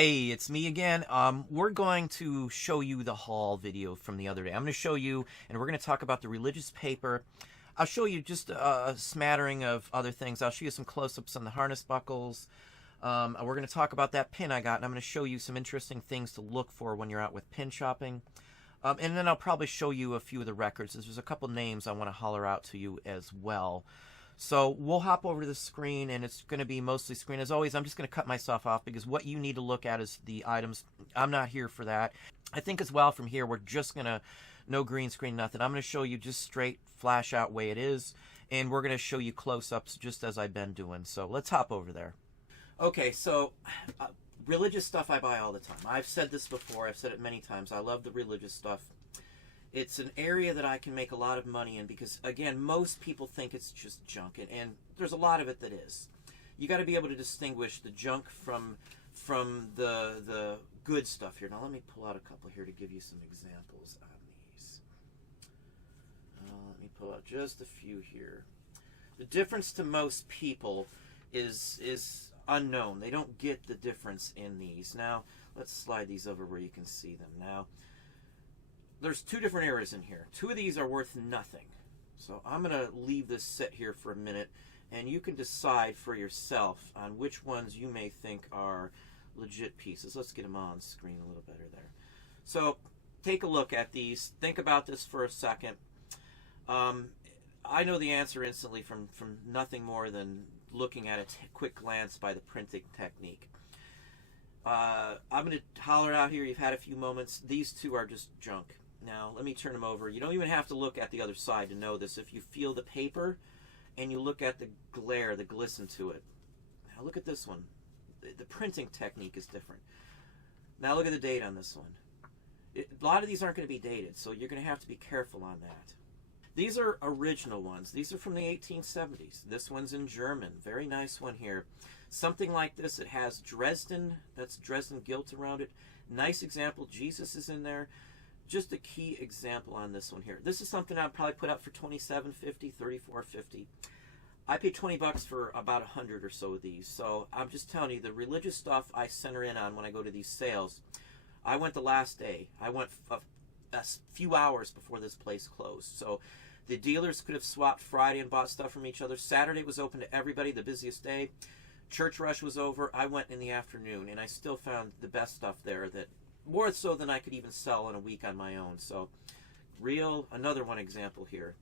Hey, it's me again. We're going to show you the haul video from the other day. I'm going to show you, and we're going to talk about the religious paper. I'll show you just a smattering of other things. I'll show you some close-ups on the harness buckles. We're going to talk about that pin I got, and I'm going to show you some interesting things to look for when you're out with pin shopping. And then I'll probably show you a few of the records. There's a couple names I want to holler out to you as well. So we'll hop over to the screen, and it's going to be mostly screen. As always, I'm just going to cut myself off because what you need to look at is the items. I'm not here for that. I think as well from here, we're just going to, no green screen, nothing. I'm going to show you just straight flash out way it is, and we're going to show you close-ups just as I've been doing. So let's hop over there. Okay, so religious stuff I buy all the time. I've said this before. I've said it many times. I love the religious stuff. It's an area that I can make a lot of money in because, again, most people think it's just junk, and there's a lot of it that is. You got to be able to distinguish the junk from the good stuff here. Now, let me pull out a couple here to give you some examples on these. Let me pull out just a few here. The difference to most people is unknown. They don't get the difference in these. Now, let's slide these over where you can see them. Now, there's two different areas in here. Two of these are worth nothing. So I'm going to leave this sit here for a minute, and you can decide for yourself on which ones you may think are legit pieces. Let's get them on screen a little better there. So take a look at these. Think about this for a second. I know the answer instantly from nothing more than looking at a quick glance by the printing technique. I'm going to holler out here. You've had a few moments. These two are just junk. Now, let me turn them over. You don't even have to look at the other side to know this. If you feel the paper and you look at the glare, the glisten to it. Now, look at this one. The printing technique is different. Now, look at the date on this one. A lot of these aren't going to be dated, so you're going to have to be careful on that. These are original ones. These are from the 1870s. This one's in German. Very nice one here. Something like this. It has Dresden. That's Dresden gilt around it. Nice example. Jesus is in there. Just a key example on this one here. This is something I'd probably put up for $27.50, $34.50. I paid $20 for about 100 or so of these. So I'm just telling you, the religious stuff I center in on when I go to these sales. I went the last day. I went a few hours before this place closed. So the dealers could have swapped Friday and bought stuff from each other. Saturday was open to everybody, the busiest day. Church rush was over. I went in the afternoon, and I still found the best stuff there, that more so than I could even sell in a week on my own. So another one example here.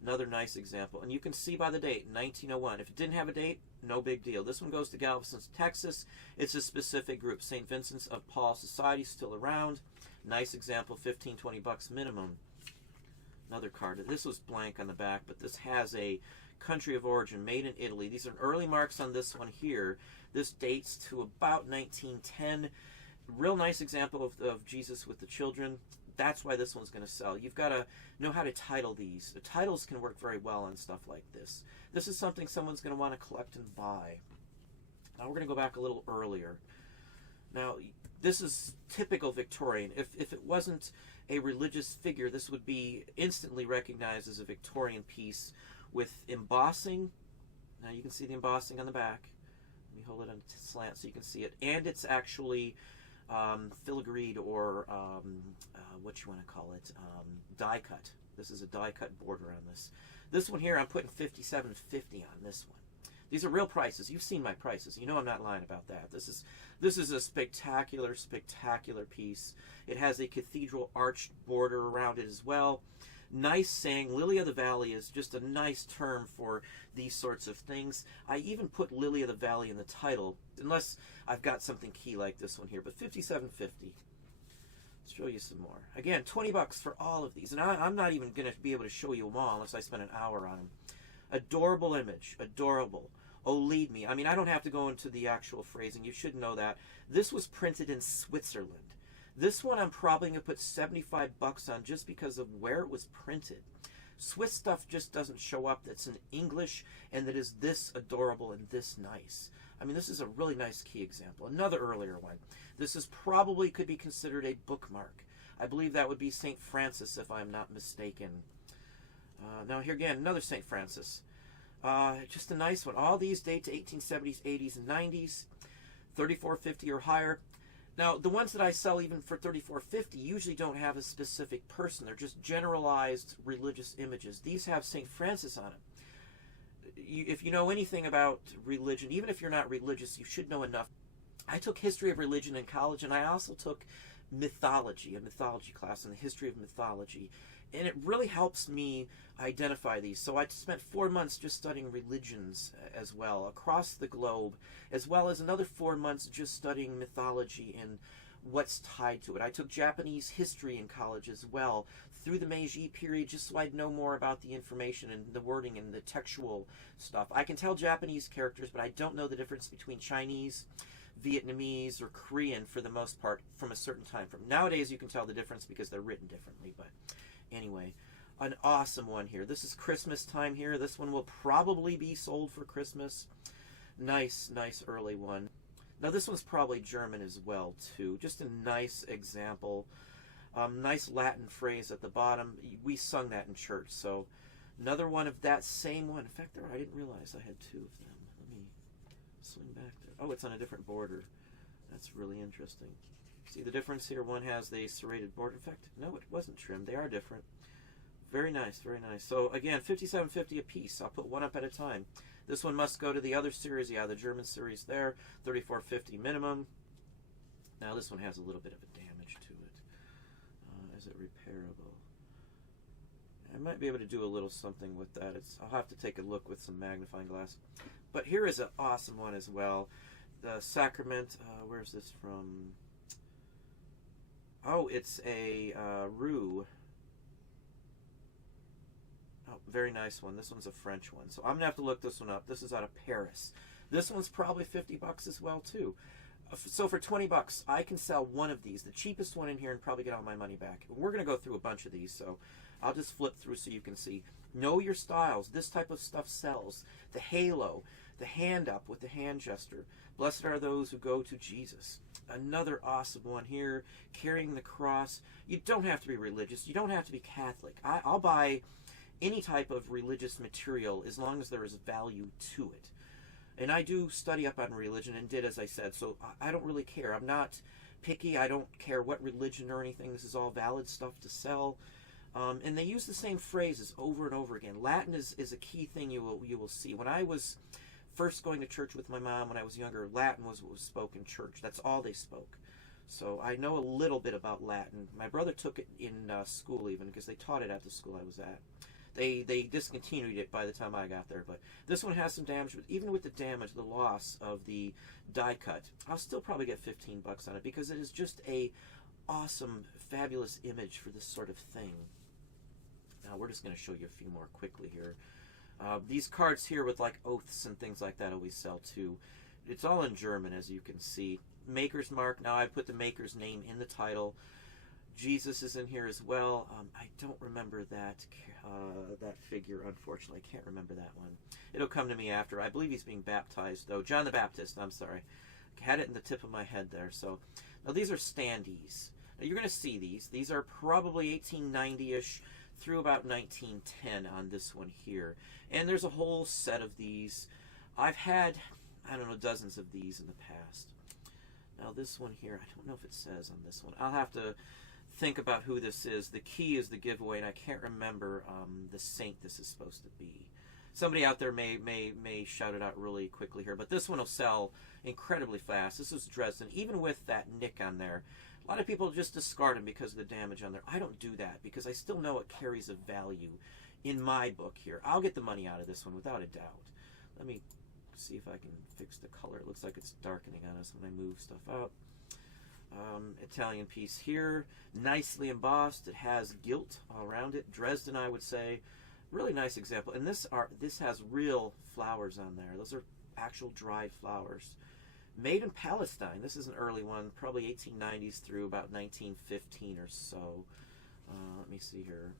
Another nice example. And you can see by the date, 1901. If it didn't have a date, no big deal. This one goes to Galveston, Texas. It's a specific group. St. Vincent's of Paul Society, still around. Nice example, $15, $20 minimum. Another card. This was blank on the back, but this has a country of origin, made in Italy. These are early marks on this one here. This dates to about 1910. Real nice example of Jesus with the children. That's why this one's going to sell. You've got to know how to title these. The titles can work very well on stuff like this. This is something someone's going to want to collect and buy. Now we're going to go back a little earlier. Now, this is typical Victorian. If it wasn't a religious figure, this would be instantly recognized as a Victorian piece with embossing. Now you can see the embossing on the back. Let me hold it on slant so you can see it. And it's actually filigreed, or what you want to call it, die cut. This is a die cut border on this. This one here, I'm putting $57.50 on this one. These are real prices. You've seen my prices. You know I'm not lying about that. This is a spectacular, spectacular piece. It has a cathedral arched border around it as well. Nice saying. Lily of the Valley is just a nice term for these sorts of things. I even put Lily of the Valley in the title, unless I've got something key like this one here. But $57.50. Let's show you some more. Again, $20 for all of these. And I'm not even going to be able to show you them all unless I spend an hour on them. Adorable image. Adorable. Oh, lead me. I mean, I don't have to go into the actual phrasing. You should know that. This was printed in Switzerland. This one I'm probably going to put $75 on just because of where it was printed. Swiss stuff just doesn't show up that's in English and that is this adorable and this nice. I mean, this is a really nice key example. Another earlier one. This is probably could be considered a bookmark. I believe that would be St. Francis if I'm not mistaken. Now here again, another St. Francis. Just a nice one. All these date to 1870s, 80s, and 90s. $34.50 or higher. Now, the ones that I sell even for $34.50 usually don't have a specific person. They're just generalized religious images. These have St. Francis on them. If you know anything about religion, even if you're not religious, you should know enough. I took history of religion in college, and I also took mythology, a mythology class, in the history of mythology. And it really helps me identify these. So I spent 4 months just studying religions as well across the globe, as well as another 4 months just studying mythology and what's tied to it. I took Japanese history in college as well through the Meiji period, just so I'd know more about the information and the wording and the textual stuff. I can tell Japanese characters, but I don't know the difference between Chinese, Vietnamese, or Korean for the most part from a certain time frame. Nowadays you can tell the difference because they're written differently, but anyway, an awesome one here. This is Christmas time here. This one will probably be sold for Christmas. Nice early one. Now this one's probably German as well too. Just a nice example. Nice Latin phrase at the bottom. We sung that in church. So another one of that same one. In fact, I didn't realize I had two of them. Let me swing back there. Oh, it's on a different border. That's really interesting. See the difference here? One has the serrated border. In fact, no, it wasn't trimmed. They are different. Very nice, very nice. So again, $57.50 a piece. I'll put one up at a time. This one must go to the other series. Yeah, the German series there. $34.50 minimum. Now this one has a little bit of a damage to it. Is it repairable? I might be able to do a little something with that. I'll have to take a look with some magnifying glass. But here is an awesome one as well. The Sacrament. Where's this from? Oh, it's a Roux. Oh, very nice one. This one's a French one. So I'm going to have to look this one up. This is out of Paris. This one's probably $50 as well, too. So for $20, I can sell one of these, the cheapest one in here, and probably get all my money back. We're going to go through a bunch of these, so I'll just flip through so you can see. Know your styles. This type of stuff sells. The halo, the hand up with the hand gesture. Blessed are those who go to Jesus. Another awesome one here, carrying the cross. You don't have to be religious. You don't have to be Catholic. I'll buy any type of religious material as long as there is value to it. And I do study up on religion and did, as I said, so I don't really care. I'm not picky. I don't care what religion or anything. This is all valid stuff to sell. And they use the same phrases over and over again. Latin is a key thing you will see. When I was first going to church with my mom when I was younger, Latin was what was spoken in church. That's all they spoke. So I know a little bit about Latin. My brother took it in school even because they taught it at the school I was at. They discontinued it by the time I got there, but this one has some damage. But even with the damage, the loss of the die cut, I'll still probably get $15 on it because it is just a awesome, fabulous image for this sort of thing. Now we're just going to show you a few more quickly here. These cards here with like oaths and things like that always sell too. It's all in German, as you can see. Maker's mark. Now I put the maker's name in the title. Jesus is in here as well. I don't remember that figure, unfortunately. I can't remember that one. It'll come to me after. I believe he's being baptized, though. John the Baptist, I'm sorry. Had it in the tip of my head there. So now these are standees. Now you're going to see these. These are probably 1890-ish through about 1910 on this one here. And there's a whole set of these. I've had, I don't know, dozens of these in the past. Now this one here, I don't know if it says on this one. I'll have to think about who this is. The key is the giveaway, and I can't remember the saint this is supposed to be. Somebody out there may shout it out really quickly here, but this one will sell incredibly fast. This is Dresden, even with that nick on there. A lot of people just discard them because of the damage on there. I don't do that because I still know it carries a value in my book here. I'll get the money out of this one without a doubt. Let me see if I can fix the color. It looks like it's darkening on us when I move stuff up. Italian piece here, nicely embossed. It has gilt all around it. Dresden, I would say, really nice example. And this has real flowers on there. Those are actual dried flowers. Made in Palestine. This is an early one, probably 1890s through about 1915 or so. Let me see here.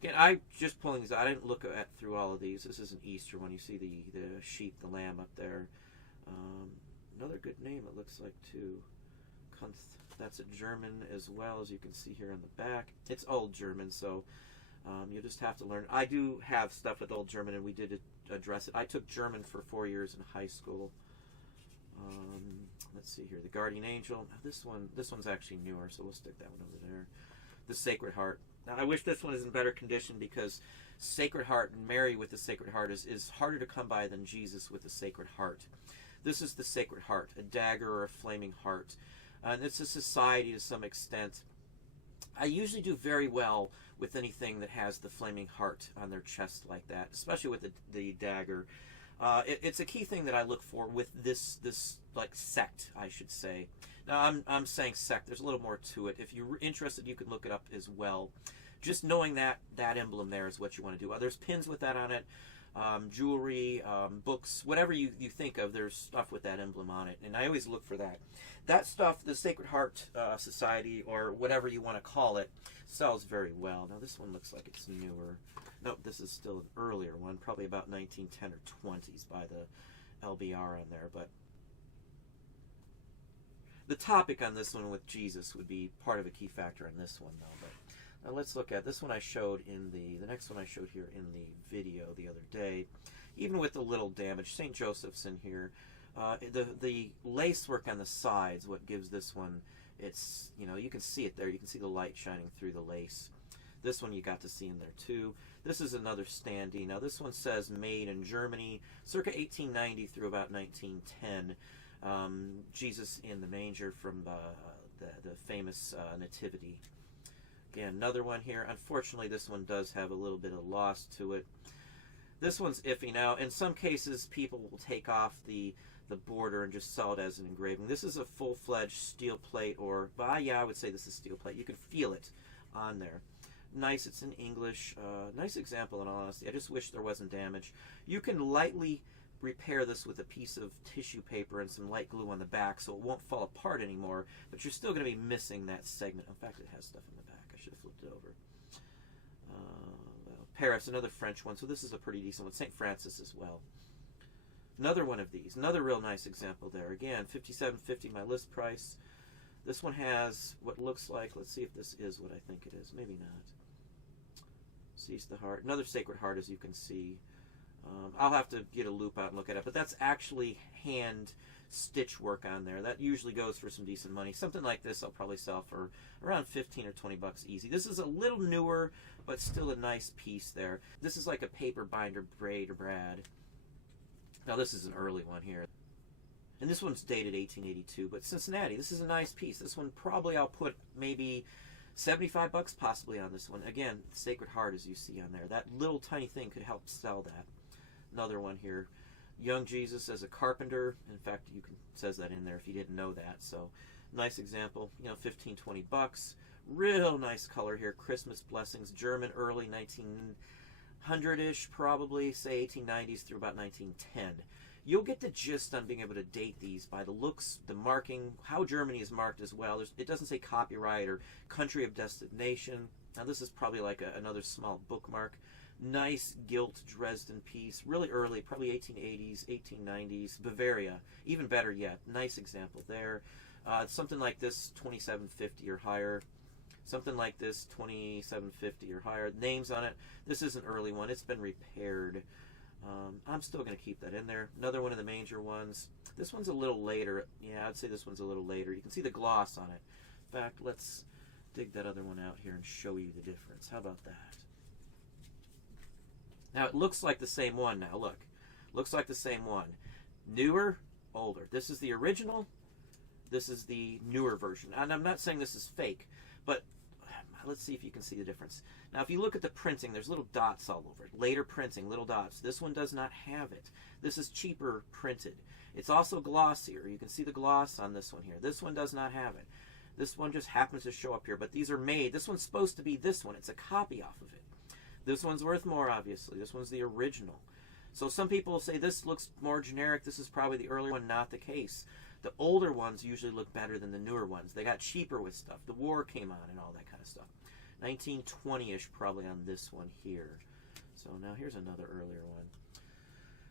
Again, I'm just pulling these out. I didn't look through all of these. This is an Easter one. You see the sheep, the lamb up there. Another good name, it looks like, too. That's a German as well, as you can see here on the back. It's old German, so you'll just have to learn. I do have stuff with old German, and we did address it. I took German for 4 years in high school. let's see here, the Guardian Angel. Now this one's actually newer, so we'll stick that one over there. The Sacred Heart. Now I wish this one is in better condition, because Sacred Heart and Mary with the Sacred Heart is harder to come by than Jesus with the Sacred Heart. This is the Sacred Heart, a dagger or a flaming heart. And it's a society to some extent. I usually do very well with anything that has the flaming heart on their chest like that, especially with the dagger. It's a key thing that I look for with this like sect, I should say. Now I'm saying sect. There's a little more to it. If you're interested, you can look it up as well. Just knowing that emblem there is what you want to do. There's pins with that on it, jewelry, books, whatever you think of. There's stuff with that emblem on it, and I always look for that. That stuff, the Sacred Heart Society, or whatever you want to call it, sells very well. Now this one looks like it's newer. Nope, this is still an earlier one, probably about 1910 or 20s by the LBR on there. But the topic on this one with Jesus would be part of a key factor on this one, though. But now let's look at this one I showed in the next one I showed here in the video the other day. Even with the little damage, St. Joseph's in here. The lace work on the sides, what gives this one, it's, you know, you can see it there. You can see the light shining through the lace. This one you got to see in there too. This is another standee. Now this one says made in Germany, circa 1890 through about 1910. Jesus in the manger from the famous Nativity. Again, another one here. Unfortunately, this one does have a little bit of loss to it. This one's iffy. Now, in some cases, people will take off the border and just sell it as an engraving. This is a full-fledged steel plate, or, yeah, I would say this is steel plate. You can feel it on there. Nice, it's in English. Nice example, in all honesty. I just wish there wasn't damage. You can lightly repair this with a piece of tissue paper and some light glue on the back so it won't fall apart anymore, but you're still going to be missing that segment. In fact, it has stuff in the back. I should have flipped it over. Paris, another French one, so this is a pretty decent one. St. Francis as well. Another one of these. Another real nice example there. Again, $57.50 my list price. This one has what looks like, let's see if this is what I think it is. Maybe not. Sees the heart. Another Sacred Heart, as you can see. I'll have to get a loop out and look at it, but that's actually hand stitch work on there. That usually goes for some decent money. Something like this I'll probably sell for around 15 or 20 bucks easy. This is a little newer, but still a nice piece there. This is like a paper binder braid or brad. Now this is an early one here. And this one's dated 1882, but Cincinnati, this is a nice piece. This one probably I'll put maybe 75 bucks possibly on this one. Again, Sacred Heart, as you see on there. That little tiny thing could help sell that. Another one here. Young Jesus as a carpenter. In fact, you can says that in there if you didn't know that. So, nice example. You know, 15, 20 bucks. Real nice color here. Christmas Blessings. German, early 1900-ish, probably. Say 1890s through about 1910. You'll get the gist on being able to date these by the looks, the marking, how Germany is marked as well. It doesn't say copyright or country of destination. Now this is probably like another small bookmark. Nice gilt Dresden piece, really early, probably 1880s, 1890s. Bavaria, even better yet. Nice example there. Something like this, $27.50 or higher. Something like this, $27.50 or higher. Names on it. This is an early one. It's been repaired. I'm still going to keep that in there. Another one of the manger ones. This one's a little later. Yeah, I'd say this one's a little later. You can see the gloss on it. In fact, let's dig that other one out here and show you the difference. How about that? Now, it looks like the same one now. Look. Looks like the same one. Newer, older. This is the original. This is the newer version. And I'm not saying this is fake, but let's see if you can see the difference. Now, if you look at the printing, there's little dots all over it. Later printing, little dots. This one does not have it. This is cheaper printed. It's also glossier. You can see the gloss on this one here. This one does not have it. This one just happens to show up here, but these are made. This one's supposed to be this one. It's a copy off of it. This one's worth more, obviously. This one's the original. So some people say this looks more generic. This is probably the earlier one. Not the case. The older ones usually look better than the newer ones. They got cheaper with stuff. The war came on and all that kind of stuff. 1920-ish probably on this one here. So now here's another earlier one.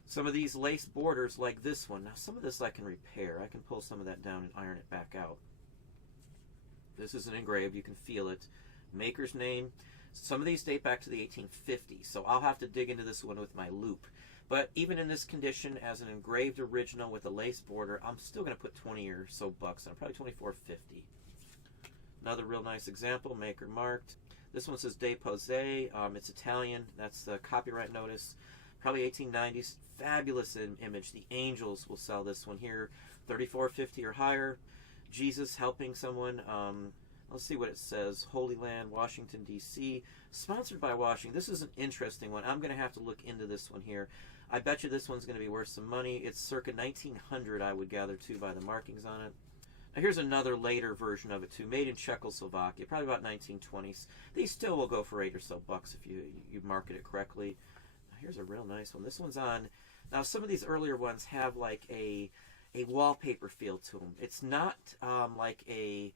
Some of these lace borders like this one. Now some of this I can repair. I can pull some of that down and iron it back out. This is an engraved. You can feel it. Maker's name. Some of these date back to the 1850s, so I'll have to dig into this one with my loop. But even in this condition, as an engraved original with a lace border, I'm still going to put 20 or so bucks on, probably $24.50. Another real nice example, maker marked. This one says Depose. It's Italian. That's the copyright notice. Probably 1890s. Fabulous image. The Angels will sell this one here. $34.50 or higher. Jesus helping someone. Let's see what it says. Holy Land, Washington, D.C. Sponsored by Washington. This is an interesting one. I'm going to have to look into this one here. I bet you this one's going to be worth some money. It's circa 1900, I would gather, too, by the markings on it. Now, here's another later version of it, too. Made in Czechoslovakia, probably about 1920s. These still will go for $8 or so bucks if you market it correctly. Now, here's a real nice one. This one's on... Now, some of these earlier ones have, like, a wallpaper feel to them. It's not like a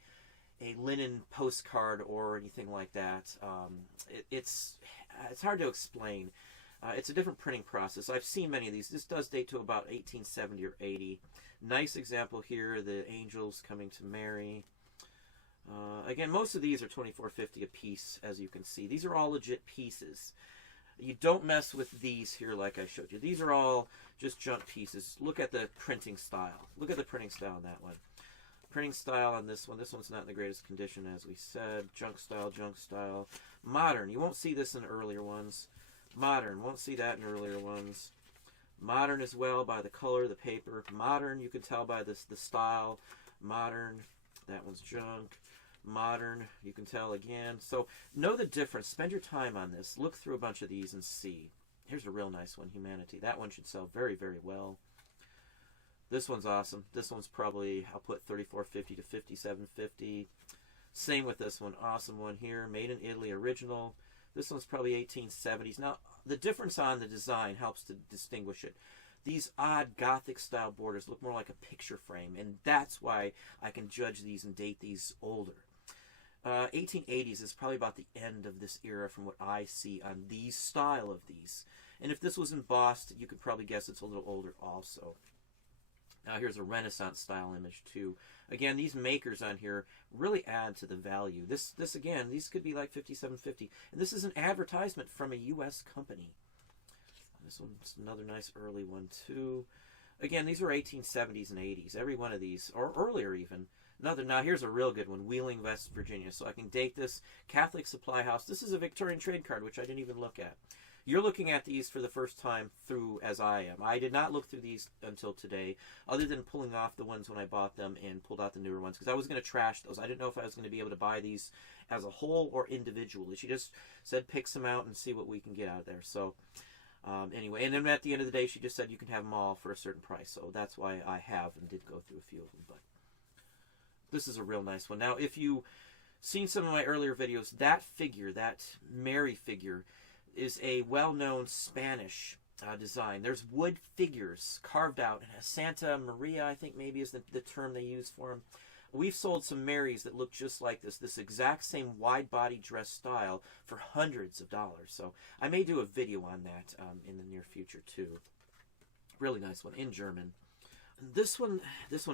linen postcard or anything like that. It's hard to explain. It's a different printing process. I've seen many of these. This does date to about 1870 or 80. Nice example here, the Angels coming to Mary. Again, most of these are $24.50 a piece, as you can see. These are all legit pieces. You don't mess with these here like I showed you. These are all just junk pieces. Look at the printing style. Look at the printing style on that one. Printing style on this one. This one's not in the greatest condition, as we said. Junk style, junk style. Modern. You won't see this in earlier ones. Modern. Won't see that in earlier ones. Modern as well by the color, the paper. Modern, you can tell by the style. Modern. That one's junk. Modern, you can tell again. So know the difference. Spend your time on this. Look through a bunch of these and see. Here's a real nice one, Humanity. That one should sell very, very well. This one's awesome. This one's probably, I'll put $34.50 to $57.50. Same with this one. Awesome one here. Made in Italy, original. This one's probably 1870s. Now, the difference on the design helps to distinguish it. These odd Gothic style borders look more like a picture frame, and that's why I can judge these and date these older. 1880s is probably about the end of this era from what I see on these style of these. And if this was embossed, you could probably guess it's a little older also. Now here's a Renaissance style image too. Again, these makers on here really add to the value. This again, these could be like $57.50. And this is an advertisement from a U.S. company. This one's another nice early one too. Again, these were 1870s and 80s. Every one of these, or earlier even. Now here's a real good one. Wheeling, West Virginia. So I can date this. Catholic Supply House. This is a Victorian trade card, which I didn't even look at. You're looking at these for the first time through as I am. I did not look through these until today, other than pulling off the ones when I bought them and pulled out the newer ones, because I was going to trash those. I didn't know if I was going to be able to buy these as a whole or individually. She just said pick some out and see what we can get out of there. So anyway, and then at the end of the day, she just said you can have them all for a certain price. So that's why I have and did go through a few of them. But this is a real nice one. Now, if you've seen some of my earlier videos, that figure, that Mary figure, is a well-known Spanish design. There's wood figures carved out. Santa Maria, I think maybe is the term they use for them. We've sold some Marys that look just like this exact same wide-body dress style for hundreds of dollars. So I may do a video on that in the near future too. Really nice one in German. This one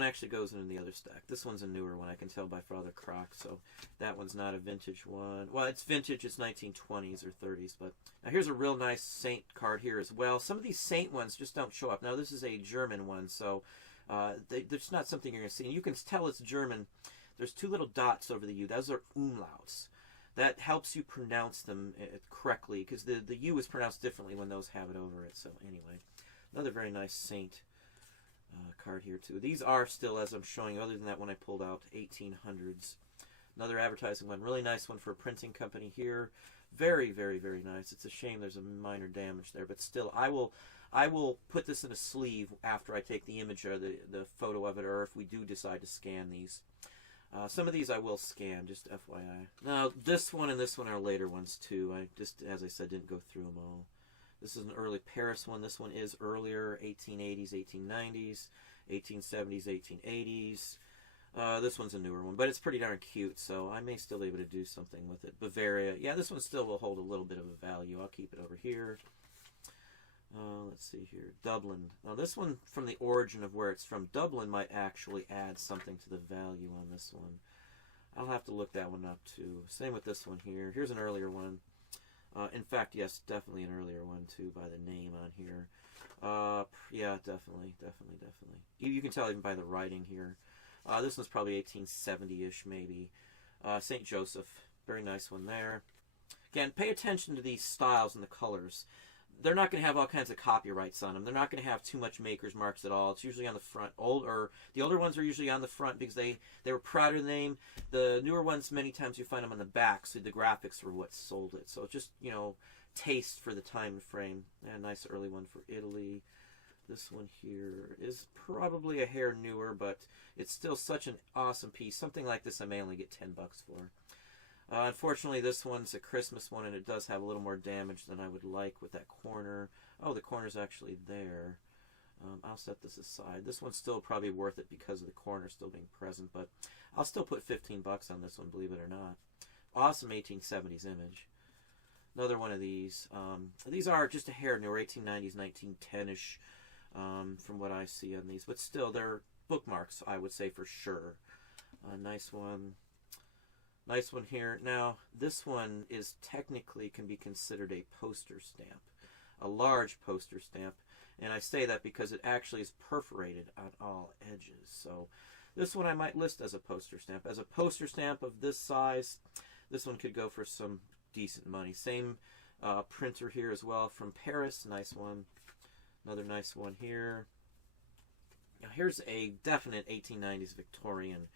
actually goes in the other stack. This one's a newer one, I can tell by Father Croc, so that one's not a vintage one. Well, it's vintage, it's 1920s or 30s, but now here's a real nice saint card here as well. Some of these saint ones just don't show up. Now, this is a German one, so there's not something you're going to see. And you can tell it's German. There's two little dots over the U. Those are umlauts. That helps you pronounce them correctly, because the U is pronounced differently when those have it over it. So anyway, another very nice saint card here too. These are still, as I'm showing, other than that one I pulled out, 1800s. Another advertising one, really nice one for a printing company here. Very, very, very nice. It's a shame there's a minor damage there, but still, I will put this in a sleeve after I take the image or the photo of it, or if we do decide to scan these. Some of these I will scan, just FYI. Now, this one and this one are later ones too. I just, as I said, didn't go through them all. This is an early Paris one. This one is earlier, 1880s, 1890s, 1870s, 1880s. This one's a newer one, but it's pretty darn cute, so I may still be able to do something with it. Bavaria. Yeah, this one still will hold a little bit of a value. I'll keep it over here. Let's see here. Dublin. Now, this one, from the origin of where it's from, Dublin might actually add something to the value on this one. I'll have to look that one up, too. Same with this one here. Here's an earlier one. In fact, yes, definitely an earlier one too by the name on here. Yeah, definitely. You can tell even by the writing here. This one's probably 1870-ish, maybe. St. Joseph, very nice one there. Again, pay attention to these styles and the colors. They're not going to have all kinds of copyrights on them. They're not going to have too much maker's marks at all. It's usually on the front. The older ones are usually on the front because they were proud of the name. The newer ones, many times you find them on the back, so the graphics were what sold it. So just, taste for the time frame. And nice early one for Italy. This one here is probably a hair newer, but it's still such an awesome piece. Something like this I may only get $10 for. Unfortunately, this one's a Christmas one, and it does have a little more damage than I would like with that corner. Oh, the corner's actually there. I'll set this aside. This one's still probably worth it because of the corner still being present, but I'll still put $15 on this one, believe it or not. Awesome 1870s image. Another one of these. These are just a hair newer, 1890s, 1910-ish, from what I see on these, but still, they're bookmarks, I would say, for sure. Nice one. Nice one here. Now, this one is technically can be considered a poster stamp, a large poster stamp, and I say that because it actually is perforated on all edges. So this one I might list as a poster stamp. As a poster stamp of this size, this one could go for some decent money. Same printer here as well from Paris. Nice one. Another nice one here. Now here's a definite 1890s Victorian.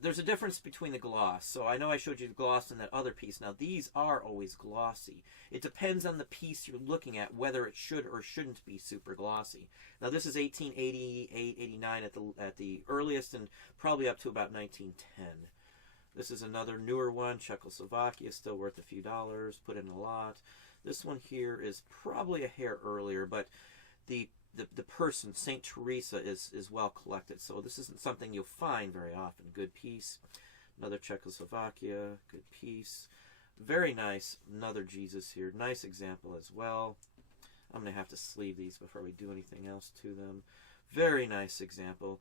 There's a difference between the gloss. So I know I showed you the gloss in that other piece. Now these are always glossy. It depends on the piece you're looking at whether it should or shouldn't be super glossy. Now this is 1888, 89 at the earliest, and probably up to about 1910. This is another newer one, Czechoslovakia, still worth a few dollars. Put in a lot. This one here is probably a hair earlier, but the person, St. Teresa, is well collected. So this isn't something you'll find very often. Good piece. Another Czechoslovakia. Good piece. Very nice. Another Jesus here. Nice example as well. I'm going to have to sleeve these before we do anything else to them. Very nice example.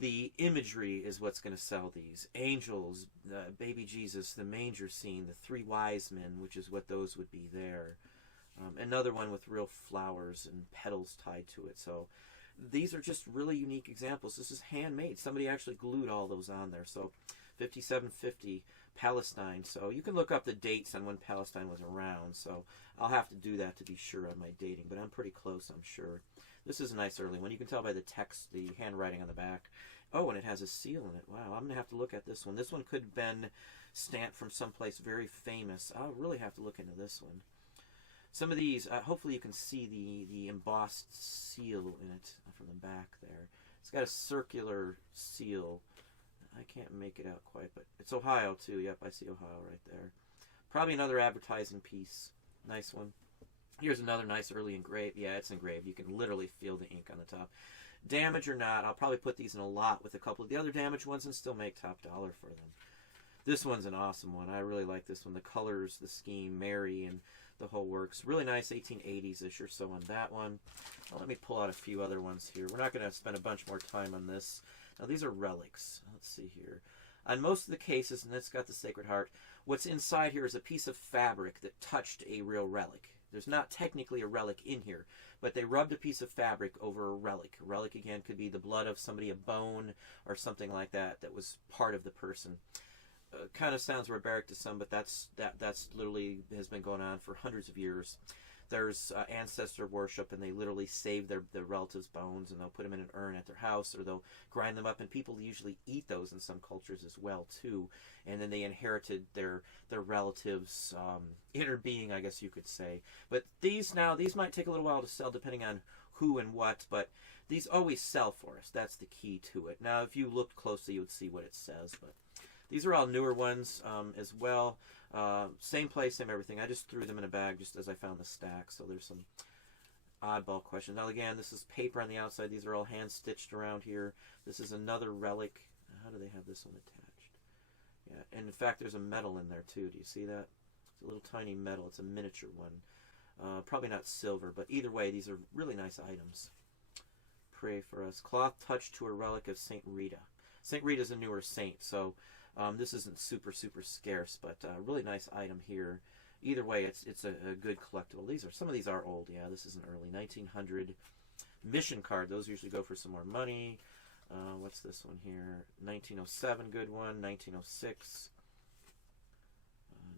The imagery is what's going to sell these. Angels, baby Jesus, the manger scene, the three wise men, which is what those would be there. Another one with real flowers and petals tied to it. So these are just really unique examples. This is handmade. Somebody actually glued all those on there. So 5750 Palestine. So you can look up the dates on when Palestine was around. So I'll have to do that to be sure on my dating, but I'm pretty close, I'm sure. This is a nice early one. You can tell by the text, the handwriting on the back. Oh, and it has a seal in it. Wow, I'm going to have to look at this one. This one could have been stamped from someplace very famous. I'll really have to look into this one. Some of these, hopefully you can see the embossed seal in it from the back there. It's got a circular seal. I can't make it out quite, but it's Ohio too. Yep, I see Ohio right there. Probably another advertising piece. Nice one. Here's another nice early engraved. Yeah, it's engraved. You can literally feel the ink on the top. Damage or not, I'll probably put these in a lot with a couple of the other damaged ones and still make top dollar for them. This one's an awesome one. I really like this one. The colors, the scheme, Mary, and the whole works. Really nice 1880s-ish or so on that one. Now, let me pull out a few other ones here. We're not going to spend a bunch more time on this. Now, these are relics. Let's see here. On most of the cases, and it's got the Sacred Heart, what's inside here is a piece of fabric that touched a real relic. There's not technically a relic in here, but they rubbed a piece of fabric over a relic. A relic, again, could be the blood of somebody, a bone, or something like that that was part of the person. Kind of sounds barbaric to some, but that's literally has been going on for hundreds of years. There's ancestor worship, and they literally save their relatives' bones, and they'll put them in an urn at their house, or they'll grind them up, and people usually eat those in some cultures as well too. And then they inherited their relatives' inner being, I guess you could say. But these might take a little while to sell, depending on who and what, but these always sell for us. That's the key to it. Now, if you looked closely, you would see what it says, but these are all newer ones as well. Same place, same everything. I just threw them in a bag just as I found the stack. So there's some oddball questions. Now again, this is paper on the outside. These are all hand stitched around here. This is another relic. How do they have this one attached? Yeah, and in fact, there's a medal in there too. Do you see that? It's a little tiny medal. It's a miniature one. Probably not silver, but either way, these are really nice items. Pray for us. Cloth touched to a relic of St. Rita. St. Rita is a newer saint, so This isn't super scarce, but really nice item here. Either way, it's a good collectible. Some of these are old. Yeah, this is an early 1900 mission card. Those usually go for some more money. What's this one here? 1907, good one. 1906.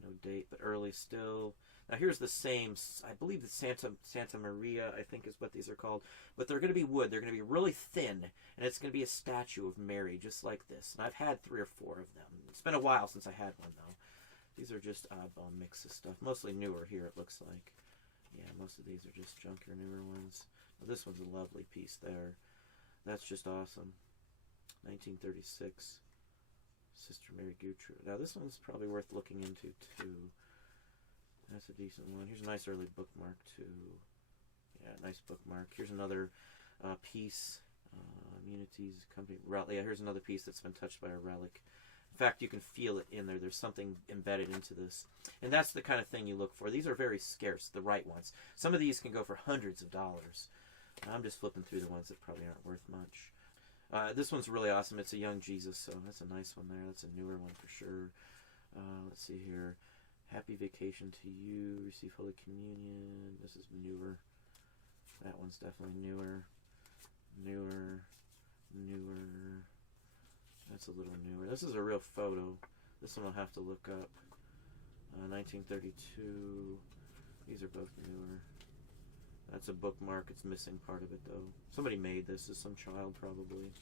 No date, but early still. Now here's the same, I believe the Santa Maria, I think is what these are called. But they're going to be wood. They're going to be really thin. And it's going to be a statue of Mary, just like this. And I've had 3 or 4 of them. It's been a while since I had one, though. These are just oddball mix of stuff. Mostly newer here, it looks like. Yeah, most of these are just junkier, newer ones. Well, this one's a lovely piece there. That's just awesome. 1936. Sister Mary Guttrude. Now, this one's probably worth looking into, too. That's a decent one. Here's a nice early bookmark, too. Yeah, nice bookmark. Here's another piece. Immunities, company, relic. Yeah, here's another piece that's been touched by a relic. In fact, you can feel it in there. There's something embedded into this. And that's the kind of thing you look for. These are very scarce, the right ones. Some of these can go for hundreds of dollars. I'm just flipping through the ones that probably aren't worth much. This one's really awesome. It's a young Jesus, so that's a nice one there. That's a newer one for sure. Let's see here. Happy Vacation to You. Receive Holy Communion. This is newer. That one's definitely newer. Newer. That's a little newer. This is a real photo. This one I'll have to look up. 1932. These are both newer. That's a bookmark. It's missing part of it, though. Somebody made this. This is some child, probably.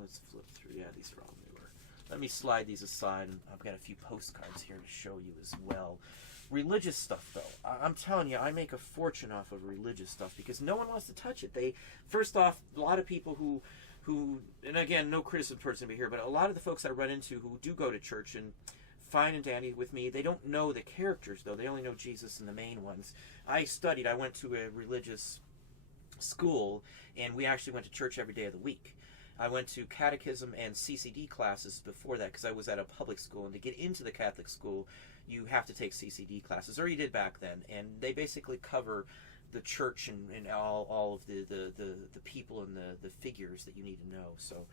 Let's flip through. Yeah, these are all newer. Let me slide these aside. And I've got a few postcards here to show you as well. Religious stuff, though. I'm telling you, I make a fortune off of religious stuff because no one wants to touch it. First off, a lot of people who, and again, no criticism towards anybody here, but a lot of the folks I run into who do go to church and fine and dandy with me, they don't know the characters, though. They only know Jesus and the main ones. I went to a religious school, and we actually went to church every day of the week. I went to catechism and CCD classes before that because I was at a public school, and to get into the Catholic school, you have to take CCD classes, or you did back then, and they basically cover the church and all of the people and the figures that you need to know. So